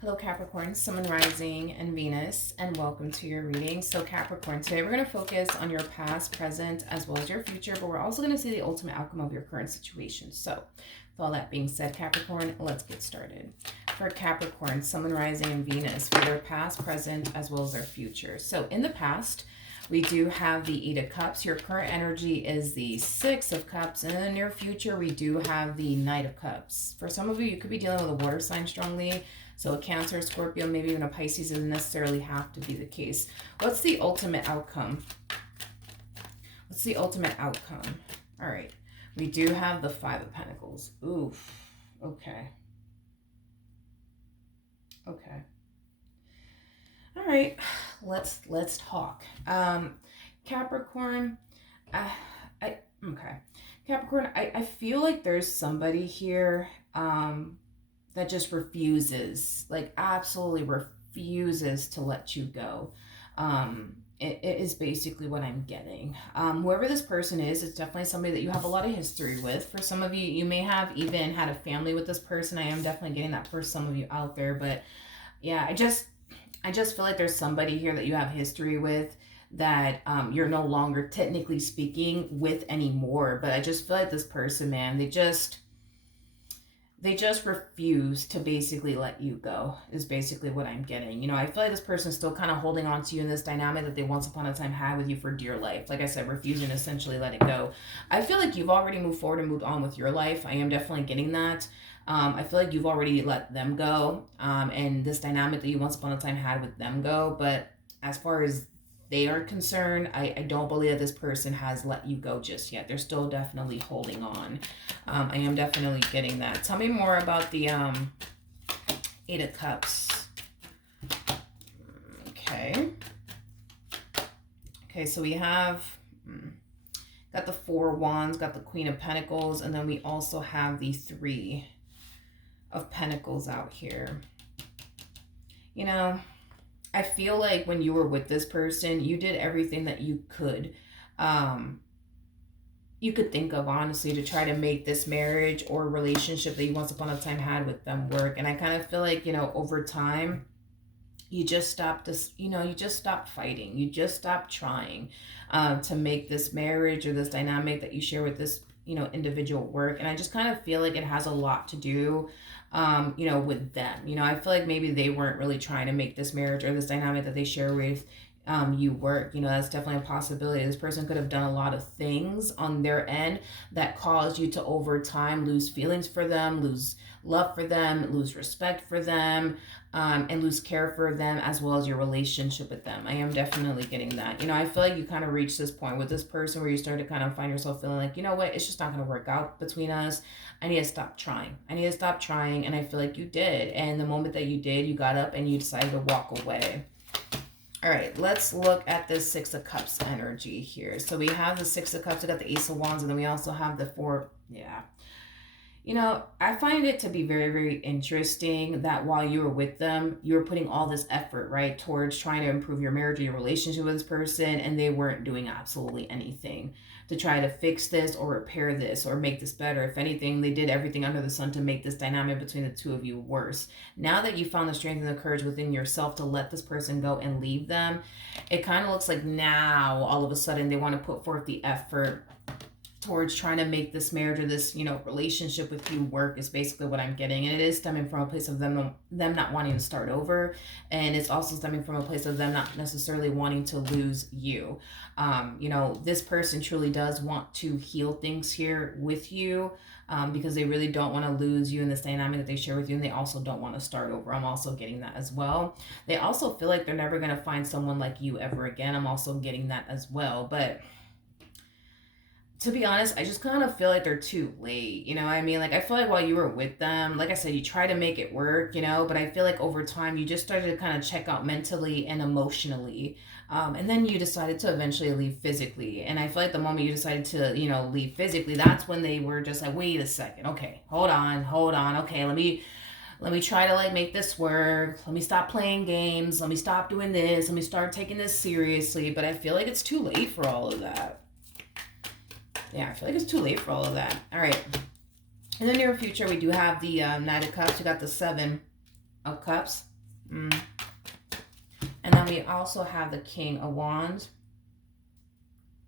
Hello Capricorn, Sun, Rising, and Venus, and welcome to your reading. So Capricorn, today we're going to focus on your past, present, as well as your future, but we're also going to see the ultimate outcome of your current situation. So with all that being said, Capricorn, let's get started. For Capricorn, Sun, Rising, and Venus, for their past, present, as well as their future. So in the past, we do have the Eight of Cups. Your current energy is the Six of Cups. And in the near future, we do have the Knight of Cups. For some of you, you could be dealing with a water sign strongly. So a Cancer, Scorpio, maybe even a Pisces doesn't necessarily have to be the case. What's the ultimate outcome? What's the ultimate outcome? All right. We do have the Five of Pentacles. Oof. Okay. Okay. All right. Let's talk. Capricorn, okay. Capricorn, I feel like there's somebody here that just refuses, like absolutely refuses to let you go. It is basically what I'm getting. Whoever this person is, it's definitely somebody that you have a lot of history with. For some of you, you may have even had a family with this person. I am definitely getting that for some of you out there. But yeah, I just feel like there's somebody here that you have history with that you're no longer technically speaking with anymore. But I just feel like this person, man, they just refuse to basically let you go is basically what I'm getting. You know, I feel like this person's still kind of holding on to you in this dynamic that they once upon a time had with you for dear life. Like I said, refusing to essentially let it go. I feel like you've already moved forward and moved on with your life. I am definitely getting that. I feel like you've already let them go, and this dynamic that you once upon a time had with them go. But as far as they are concerned, I don't believe that this person has let you go just yet. They're still definitely holding on. I am definitely getting that. Tell me more about the Eight of Cups. Okay. Okay, so we have got the Four of Wands, got the Queen of Pentacles, and then we also have the Three of Pentacles out here. You know, I feel like when you were with this person, you did everything that you could think of, honestly, to try to make this marriage or relationship that you once upon a time had with them work. And I kind of feel like, you know, over time, you just stopped this, you know, you just stopped fighting. You just stopped trying to make this marriage or this dynamic that you share with this, you know, individual work. And I just kind of feel like it has a lot to do you know, with them. You know, I feel like maybe they weren't really trying to make this marriage or this dynamic that they share with you work. You know, that's definitely a possibility. This person could have done a lot of things on their end that caused you to over time lose feelings for them, lose love for them, lose respect for them, and lose care for them, as well as your relationship with them. I am definitely getting that. You know, I feel like you kind of reached this point with this person where you start to kind of find yourself feeling like, you know what, it's just not going to work out between us. I need to stop trying. I need to stop trying. And I feel like you did. And the moment that you did, you got up and you decided to walk away. All right, let's look at this Six of Cups energy here. So we have the Six of Cups, we got the Ace of Wands, and then we also have the Four. Yeah. You know, I find it to be very, very interesting that while you were with them, you were putting all this effort, right, towards trying to improve your marriage or your relationship with this person, and they weren't doing absolutely anything to try to fix this or repair this or make this better. If anything, they did everything under the sun to make this dynamic between the two of you worse. Now that you found the strength and the courage within yourself to let this person go and leave them, it kind of looks like now all of a sudden they want to put forth the effort towards trying to make this marriage or this, you know, relationship with you work is basically what I'm getting. And it is stemming from a place of them not wanting to start over. And it's also stemming from a place of them not necessarily wanting to lose you. You know, this person truly does want to heal things here with you because they really don't want to lose you in this dynamic that they share with you. And they also don't want to start over. I'm also getting that as well. They also feel like they're never going to find someone like you ever again. I'm also getting that as well. But to be honest, I just kind of feel like they're too late. You know what I mean? Like, I feel like while you were with them, like I said, you try to make it work, you know, but I feel like over time you just started to kind of check out mentally and emotionally. And then you decided to eventually leave physically. And I feel like the moment you decided to, you know, leave physically, that's when they were just like, wait a second. Okay, hold on. Okay, let me try to like make this work. Let me stop playing games. Let me stop doing this. Let me start taking this seriously. But I feel like it's too late for all of that. Yeah, I feel like it's too late for all of that. All right. In the near future, we do have the Knight of Cups. We got the Seven of Cups. Mm. And then we also have the King of Wands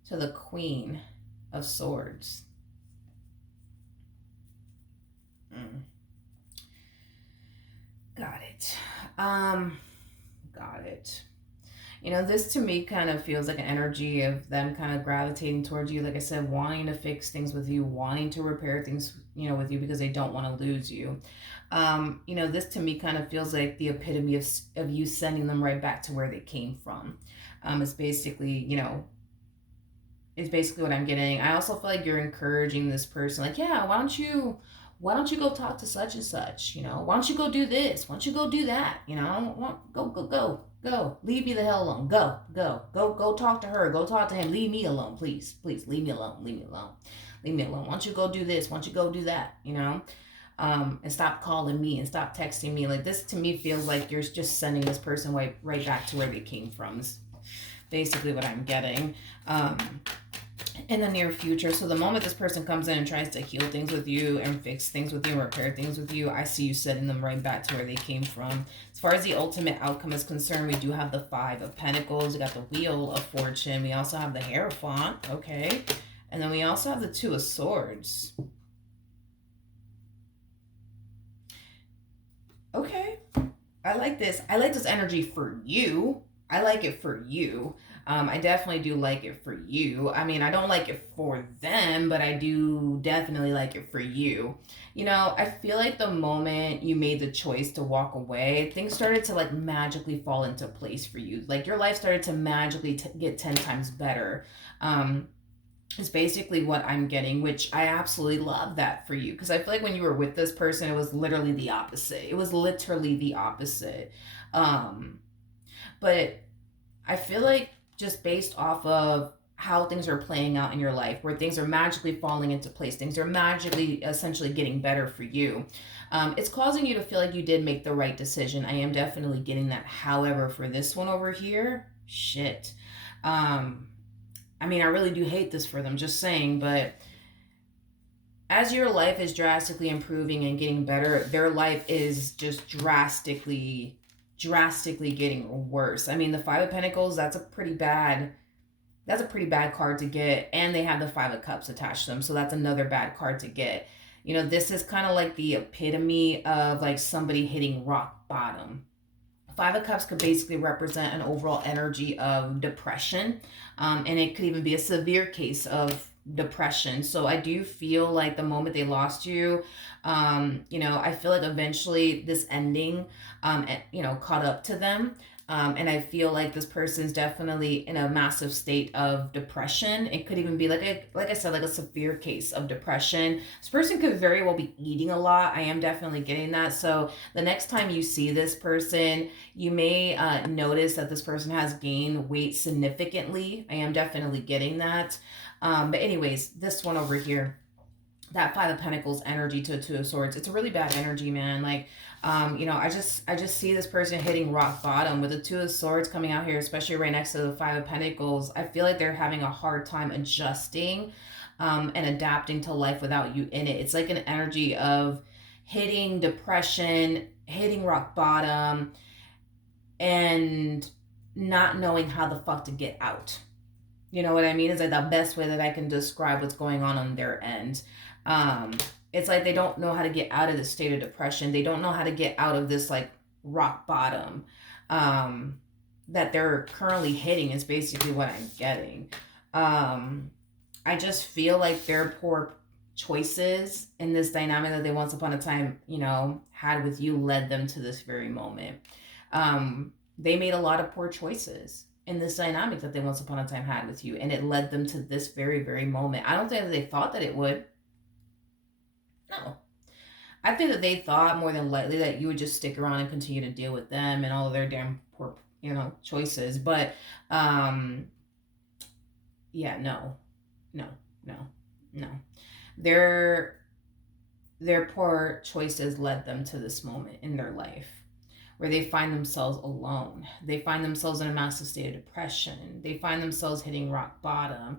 to the Queen of Swords. Mm. Got it. Got it. You know, this to me kind of feels like an energy of them kind of gravitating towards you. Like I said, wanting to fix things with you, wanting to repair things, you know, with you because they don't want to lose you. You know, this to me kind of feels like the epitome of you sending them right back to where they came from. It's basically, you know, it's basically what I'm getting. I also feel like you're encouraging this person, like, yeah, why don't you go talk to such and such? You know, why don't you go do this? Why don't you go do that? You know, go. Leave me the hell alone. Go talk to her. Go talk to him. Leave me alone, please. Leave me alone. Leave me alone. Why don't you go do this? Why don't you go do that? You know, and stop calling me and stop texting me. Like this to me feels like you're just sending this person right back to where they came from. Is basically what I'm getting. In the near future. So the moment this person comes in and tries to heal things with you and fix things with you and repair things with you, I see you sending them right back to where they came from. As far as the ultimate outcome is concerned, we do have the Five of Pentacles. We got the Wheel of Fortune. We also have the Hierophant. Okay. And then we also have the Two of Swords. Okay. I like this. I like this energy for you. I like it for you. I definitely do like it for you. I mean, I don't like it for them, but I do definitely like it for you. You know, I feel like the moment you made the choice to walk away, things started to like magically fall into place for you. Like your life started to magically get 10 times better. Is basically what I'm getting, which I absolutely love that for you. Because I feel like when you were with this person, it was literally the opposite. It was literally the opposite. But I feel like just based off of how things are playing out in your life, where things are magically falling into place, things are magically essentially getting better for you. It's causing you to feel like you did make the right decision. I am definitely getting that. However, for this one over here, shit. I mean, I really do hate this for them, just saying, but as your life is drastically improving and getting better, their life is just drastically getting worse. I mean, the Five of Pentacles, that's a pretty bad card to get, and they have the Five of Cups attached to them, so that's another bad card to get. You know, this is kind of like the epitome of like somebody hitting rock bottom. Five of Cups could basically represent an overall energy of depression, and it could even be a severe case of depression. So I do feel like the moment they lost you, you know, I feel like eventually this ending, you know, caught up to them. And I feel like this person's definitely in a massive state of depression. It could even be like I said, like a severe case of depression. This person could very well be eating a lot. I am definitely getting that. So the next time you see this person, you may notice that this person has gained weight significantly. I am definitely getting that. But anyways, this one over here, that Five of Pentacles energy to Two of Swords, it's a really bad energy, man. Like, you know, I just see this person hitting rock bottom with the Two of Swords coming out here, especially right next to the Five of Pentacles. I feel like they're having a hard time adjusting and adapting to life without you in it. It's like an energy of hitting depression, hitting rock bottom, and not knowing how the fuck to get out. You know what I mean? It's like the best way that I can describe what's going on their end. It's like they don't know how to get out of this state of depression. They don't know how to get out of this like rock bottom that they're currently hitting is basically what I'm getting. I just feel like their poor choices in this dynamic that they once upon a time, you know, had with you led them to this very moment. They made a lot of poor choices in this dynamic that they once upon a time had with you, and it led them to this very, very moment. I don't think that they thought that it would. No. I think that they thought more than likely that you would just stick around and continue to deal with them and all of their damn poor, you know, choices. But, yeah, no. Their poor choices led them to this moment in their life where they find themselves alone. They find themselves in a massive state of depression. They find themselves hitting rock bottom.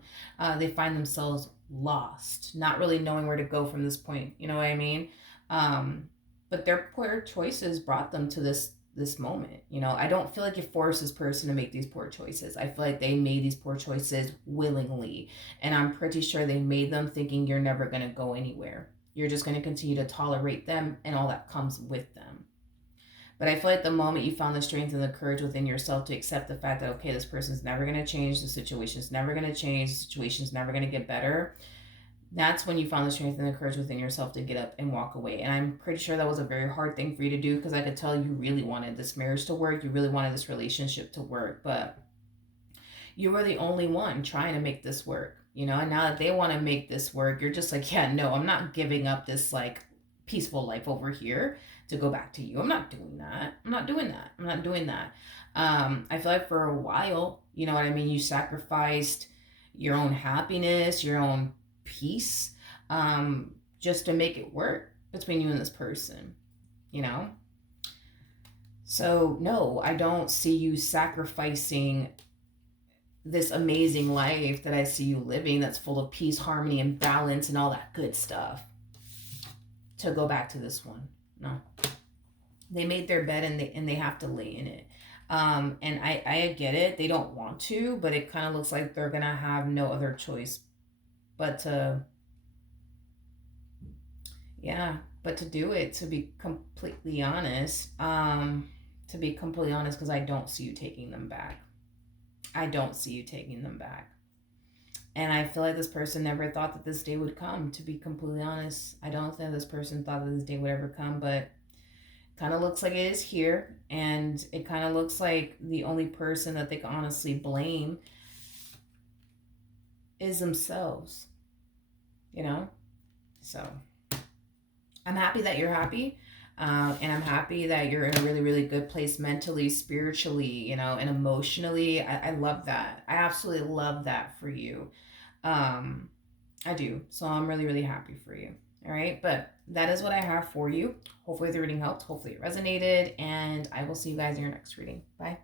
They find themselves lost, not really knowing where to go from this point. You know what I mean? but their poor choices brought them to this moment. You know, I don't feel like you force this person to make these poor choices. I feel like they made these poor choices willingly, and I'm pretty sure they made them thinking you're never going to go anywhere. You're just going to continue to tolerate them and all that comes with them. But I feel like the moment you found the strength and the courage within yourself to accept the fact that, okay, this person's never going to change, the situation's never going to change, the situation's never going to get better, that's when you found the strength and the courage within yourself to get up and walk away. And I'm pretty sure that was a very hard thing for you to do, because I could tell you really wanted this marriage to work. You really wanted this relationship to work, but you were the only one trying to make this work, you know? And now that they want to make this work, you're just like, yeah, no, I'm not giving up this like peaceful life over here to go back to you. I'm not doing that. I'm not doing that. I'm not doing that. I feel like for a while, you know what I mean? You sacrificed your own happiness, your own peace, just to make it work between you and this person, you know? So, no, I don't see you sacrificing this amazing life that I see you living that's full of peace, harmony, and balance and all that good stuff to go back to this one. No. They made their bed and they have to lay in it. And I get it. They don't want to, but it kind of looks like they're gonna have no other choice but to, yeah, but to do it, to be completely honest. To be completely honest, because I don't see you taking them back. I don't see you taking them back. And I feel like this person never thought that this day would come, to be completely honest. I don't think this person thought that this day would ever come, but kind of looks like it is here. And it kind of looks like the only person that they can honestly blame is themselves, you know? So I'm happy that you're happy. And I'm happy that you're in a really, really good place mentally, spiritually, you know, and emotionally. I love that. I absolutely love that for you. Um, I do. So I'm really, really happy for you. All right. But that is what I have for you. Hopefully the reading helped. Hopefully it resonated. And I will see you guys in your next reading. Bye.